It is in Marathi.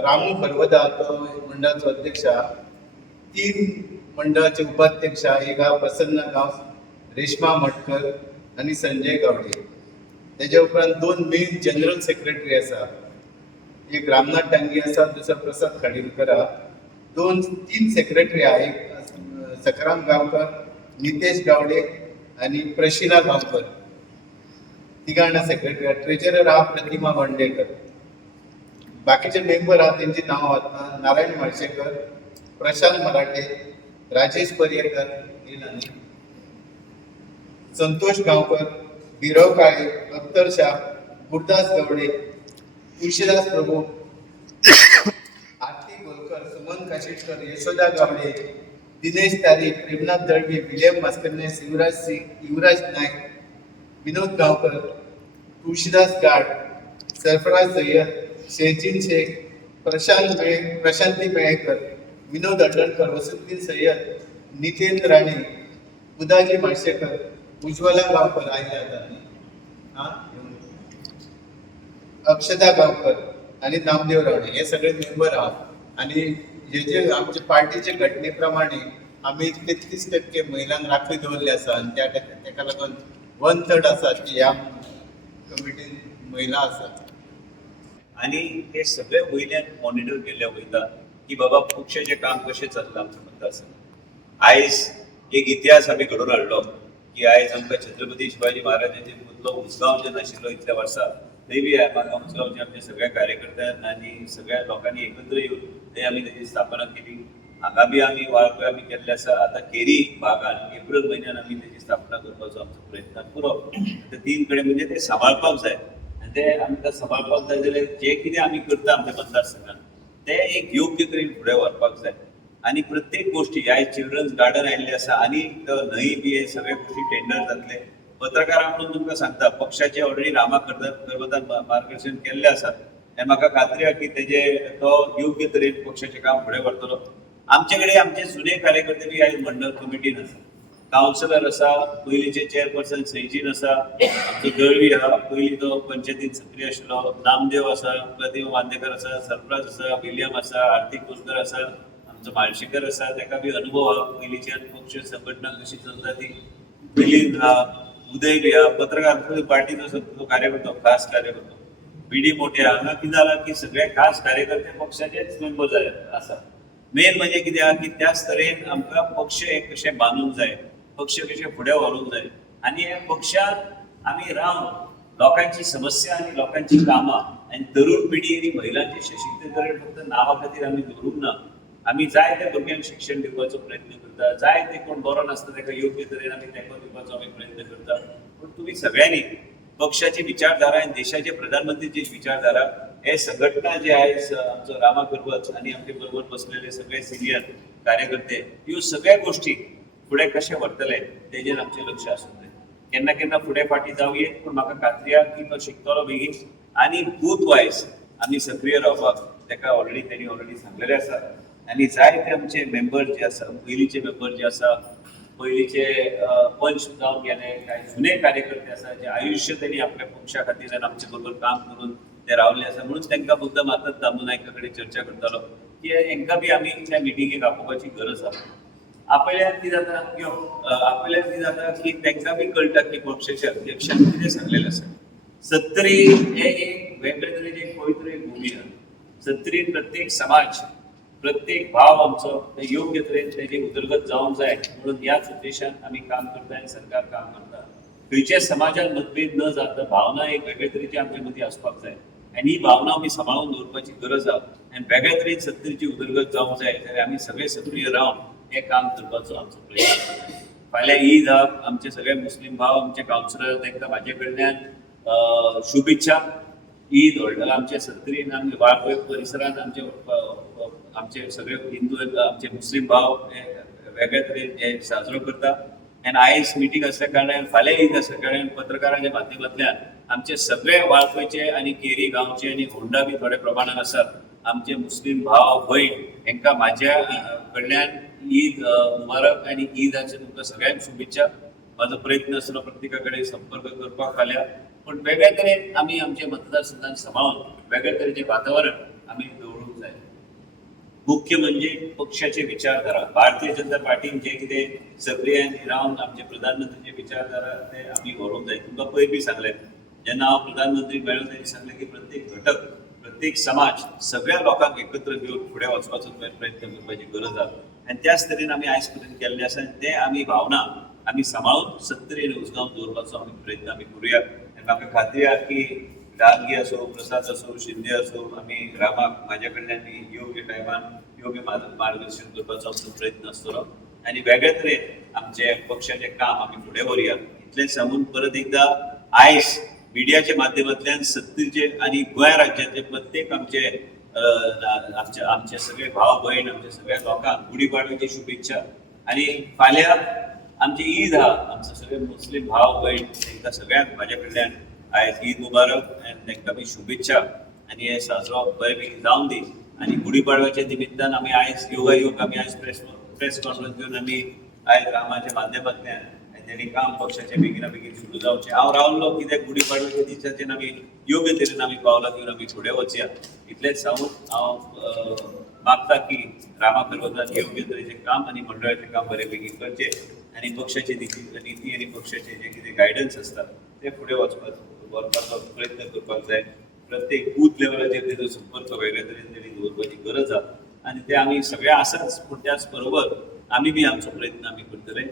रामू पर्वता तो मंडळाचो अध्यक्ष हा. 3 मंडळाचे उपाध्यक्ष हा. एक हा प्रसन्न गाव, रेश्मा मटकर आणि संजय गावडे. त्याच्या उपरांत 2 मेन जनरल सेक्रेटरी आसा. एक रामनाथ डांगे आसा, दुसरो प्रसाद खाडीलकर हा. 2-3 सेक्रेटरी हा. एक सकाराम गांवकर, नितेश गावडे आणि प्रशिला गांवकर. तिगांना सेक्रेटरी. ट्रेजरर हा प्रतिमा वंडेकर. बाकीचे मेंबर आहात त्यांची नाव आता नारायण माळशेकर, प्रशांत मराठे, राजेश पर्येकर, संतोष गांवकर, बिरव काळे, अख्तर शाह, गुरदास गावडे, तुळशीदास प्रभू, आरती गोलकर, सुमन काशीडकर, यशोदा गावडे, दिनेश तारी, प्रेमनाथ दळवी, विलियम मास्करनेस, युवराज सिंग, युवराज नाईक, विनोद गावकर, तुळशीदास गाड, सरफराज सय्यद, शेजिन शेख, प्रशांती मेळेकर, विनोद अडणकर, वसुद्दीन सय्यद, नितेन राणे, उदाजी माळशेकर, उज्ज्वला गावकर अक्षता गावकर आणि नामदेव राणे हे सगळे मेंबर आहात. आणि हे जे आमच्या पार्टीचे घटनेप्रमाणे आम्ही 33% महिलांक राखी दवरले आसा आणि त्या लागून 1/3 आसा की ह्या कमिटीन महिला आसात. आणि हे सगळे वयल्यान मॉनिटर केले वयता की बाबा पक्षाचें काम कशें चल्लां आमच्या मतदारसंघात. आयज एक इतिहास आमी घडोवन हाडलो की आयज आमकां छत्रपती शिवाजी महाराजांचे मदलो उसगांव जेन्ना आशिल्लो इतल्या वर्सां, थंय बी म्हाका उसगांवचे आमच्या सगळ्या कार्यकर्त्यान आनी सगळ्या लोकांनी एकत्र येवन थंय आमी तेजी स्थापना केली. हांगा बी आमी वाळपय आमी केल्ले आसा. आतां केरी भागान एप्रील म्हयन्यान आमी तेजी स्थापना करपाचो आमचो प्रयत्न पुरो. ते 3 कडेन म्हणजे ते सांबाळपाक जाय. ते आमकां सांबाळपाक जाय जाल्यार जे कितें आमी करता आमच्या मतदारसंघात ते एक योग्य तरेन फुडें व्हरपाक जाय. आणि प्रत्येक गोष्टी आयज चिल्ड्रन्स गार्डन आयिल्ले आसा आनी न्हंय बी हे सगळे गोष्टी टेंडर जातले. पत्रकारां म्हणून तुमकां सांगता पक्षाचे ऑलरेडी रामा करवतान मार्गदर्शन केल्ले आसा आनी म्हाका खात्री आसा की तेजे तो योग्य तरेन पक्षाचें काम फुडें व्हरतलो. आमचे कडेन आमचे जुने कार्यकर्ते बी आयज मंडळ कमिटीन आसा. कावन्सिलर आसा, पयलींचे चेअरपर्सन सैजीन आसा, आमचो दळवी आहा, पयलीं तो पंचायतीन सक्रीय आशिल्लो, नामदेव आसा, प्रतिमा बांदेकर आसा, सरफराज आसा, विलियम आसा, आरती कोलकर आसा, आमचो माळशेकर आसा, ताका बी अनुभव आहा पयलींच्यान पक्ष संघटना कशी चलता ती. मिलिंद आहा, उदय बी आहा, पत्रकार पार्टीचो तो कार्यकर्तो, खास कार्यकर्तो. बीडी मोठे हांगा कितें जालां की सगळे खास कार्यकर्ते पक्षाचेच मेंबर जाले आसा. मेन म्हणजे कितें आहा की त्याच तरेन आमकां पक्ष एक कशें बांदूंक जाय, पक्ष कशें फुडें व्हरूंक जाय आनी हे पक्षांत आमी रावन लोकांची समस्या आनी लोकांची कामां आनी तरुण पिढी आनी महिलांचे सशक्त तरेन फक्त नांवा खातीर आमी दवरूंक ना. आमी जाय त्या भुरग्यांक शिक्षण दिवपाचो प्रयत्न करता. जाय ते कोण बरो नासता ताका योग्य तरेन आमी तेंको दिवपाचो आमी प्रयत्न करता. पूण तुमी सगळ्यांनी पक्षाची विचारधारा आनी देशाचे प्रधानमंत्रीची विचारधारा हे संघटना जे आयज आमचो रामा करवत आनी आमचे बरोबर बसलेले सगळे सिनियर कार्यकर्ते ह्यो सगळ्या गोष्टी फुडें कशें व्हरतले तेजेर आमचें लक्ष आसूंक जाय. केन्ना केन्ना फुडें फाटीं जावये पूण म्हाका खात्री आहा की तो शिकतलो बेगीन आनी बूथ वायज आमी सक्रीय रावपाक ताका ऑलरेडी सांगलेलें आसा. आनी जायते आमचे मेंबर जे आसा, पयलींचे मेंबर जे आसा, पयलींचे पंच जावन गेले, कांय जुने कार्यकर्ते आसा जे आयुश्य त्यांनी आपल्या पक्षा खातीर आनी आमचे बरोबर काम करून ते रावले आसा. म्हणून तांकां मुद्दम आतांच दामू नायका कडेन चर्चा करतालो की हांकां बी आमी त्या मिटिंगेक आपोवपाची गरज आसा. आपल्यान कितें जाता की तांकां बी कळटा की पक्षाच्या अध्यक्षान कितें सांगलेलें आसा. सत्तरी हे एक वेगळे तरेची एक पवित्र एक भुमी आहा. सत्तरीन प्रत्येक समाज, प्रत्येक भाव आमचो ते योग्य तरेन तेजी उदरगत जावंक जाय म्हणून ह्याच उद्देशान आमी काम करता आनी सरकार काम करता. खंयच्या समाजान मतभेद न जाता भावना एक वेगळे तरेची आमचे मदीं आसपाक जाय आनी ही भावना आमी सांबाळून दवरपाची गरज आहा. आनी वेगळ्या तरेन सत्तरीची उदरगत जावंक जाय जाल्यार आमी सगळे सक्रीय रावन हे काम करपाचो आमचो प्रयत्न. फाल्यां ईद आहा, आमचे सगळे मुस्लीम भाव आमचे कावन्सिलर तांकां म्हाजे कडल्यान शुभेच्छा. ईद व्हडलो आमचे सत्तरीन आमी वाळपय परिसरांत आमचे सगळे हिंदू आमचे मुस्लीम भाव वेगळे तरेन हे साजरो करता. आनी आयज मिटींग आसल्या कारणान फाल्यां ईद आसल्या कारणान पत्रकारांच्या माध्यमांतल्यान आमचे सगळे वाळपयचे आनी केरी गांवचे आनी होंडा बी थोड्या प्रमाणात आसात आमचे मुस्लीम भाव भयण हांकां म्हाज्या कडल्यान ईद मुबारक आनी ईदाचे तुमकां सगळ्यांक शुभेच्छा. म्हाजो प्रयत्न आसलो प्रत्येका कडेन संपर्क करपाक फाल्यां. पण वेगळ्या तरेन आमी आमचे मतदारसंघान सांबाळून वेगळ्या तरेचें वातावरण आमी दवरूंक जाय. मुख्य म्हणजे पक्षाची विचारधारा. भारतीय जनता पार्टीन जे कितें सक्रियान रावन आमचे प्रधानमंत्रीचे विचारधारा ते आमी व्हरोंक जाय. तुमकां पयलीं बी सांगलें, जेन्ना हांव प्रधानमंत्री मेळ्ळो तेन्ना सांगलें की प्रत्येक घटक, प्रत्येक समाज, सगळ्या लोकांक एकत्र घेवन फुडें वचपाचो प्रयत्न करपाची गरज आसा. आनी त्याच तरेन आमी आयज पर्यंत केल्लें आसा. आनी ते आमी भावना आमी सांबाळून सत्तरेन उजगावन दवरपाचो आमी प्रयत्न आमी करुया. आनी म्हाका खात्री आसा की गांधी असो, प्रसाद असो, शिंदे असो, आमी रामाक म्हाज्या कडल्यान योग्य टायमान योग्य मार्गदर्शन करपाचो आमचो प्रयत्न आसतलो. आनी वेगळे तरेन आमचे पक्षाचें काम आमी फुडें व्हरया. इतलें सांगून परत एकदा आयज मिडियाच्या माध्यमांतल्यान सत्तेचे आनी गोंय राज्यातले प्रत्येक आमचे सगळे भाव भयण, आमच्या सगळ्या लोकांक गुढीपाडव्याची शुभेच्छा. आनी फाल्यां आमची ईद आहा. आमचे सगळे मुस्लीम भाव भयण तांकां सगळ्यांक म्हाज्या कडल्यान आयज ईद मुबारक आनी तांकां बी शुभेच्छा. आनी हे साजरो बरे पैकी जावन दी. आनी गुढीपाडव्याच्या निमित्तान आमी आयज योगायोग आमी आयज प्रेस कॉन्फरन्स घेवन आमी आयज रामाच्या माध्यमांतल्यान तेणी काम पक्षाचे बेगिना बेगीन सुरू जावचें. हांव रावल्लो कित्याक गुढीपाडव्याच्या दिसाचेर आमी योग्य तरेन आमी पावलां घेवन आमी फुडें वचया. इतलेंच सांगून हांव मागता की रामा पर्वतान योग्य तरेचें काम आनी मंडळाचें काम बरे बेगीन करचें आनी पक्षाची नीती आनी पक्षाचें जें कितें गायडन्स आसता तें फुडें व्हरपाचो प्रयत्न करपाक जाय. प्रत्येक बूथ लेवलाचेर तेजो संपर्क वेगळ्या तरेन तेणी दवरपाची गरज आसा. आनी ते आमी सगळे आसाच, पूण त्याच बरोबर आमी बी आमचो प्रयत्न आमी करतले.